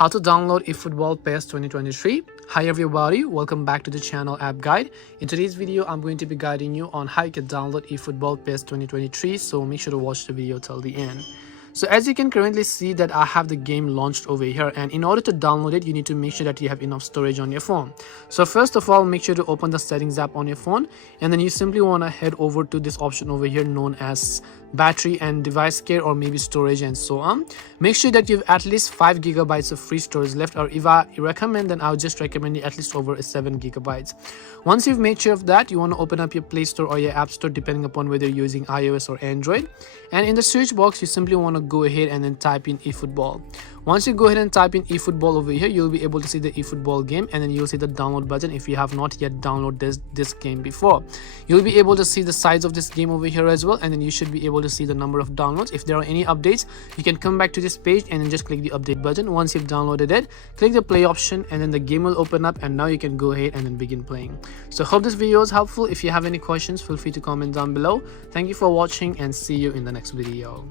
How to download eFootball PES 2023. Hi everybody, welcome back to the channel App Guide. In today's video, I'm going to be guiding you on how you can download eFootball PES 2023, so make sure to watch the video till the end. So as you can currently see that I have the game launched over here, and in order to download it, you need to make sure that you have enough storage on your phone. So first of all, make sure to open the settings app on your phone, and then you simply want to head over to this option over here known as battery and device care, or maybe storage and so on. Make sure that you have at least 5 GB of free storage left, or if I recommend, then I'll just recommend you at least over 7 GB. Once you've made sure of that, you want to open up your Play Store or your App Store depending upon whether you're using iOS or Android, and in the search box you simply want to go ahead and then type in eFootball. Once you go ahead and type in eFootball over here, you'll be able to see the eFootball game, and then you'll see the download button if you have not yet downloaded this game before. You'll be able to see the size of this game over here as well, and then you should be able to see the number of downloads. If there are any updates, you can come back to this page and then just click the update button. Once you've downloaded it, click the play option, and then the game will open up, and now you can go ahead and then begin playing. So hope this video is helpful. If you have any questions, feel free to comment down below. Thank you for watching and see you in the next video.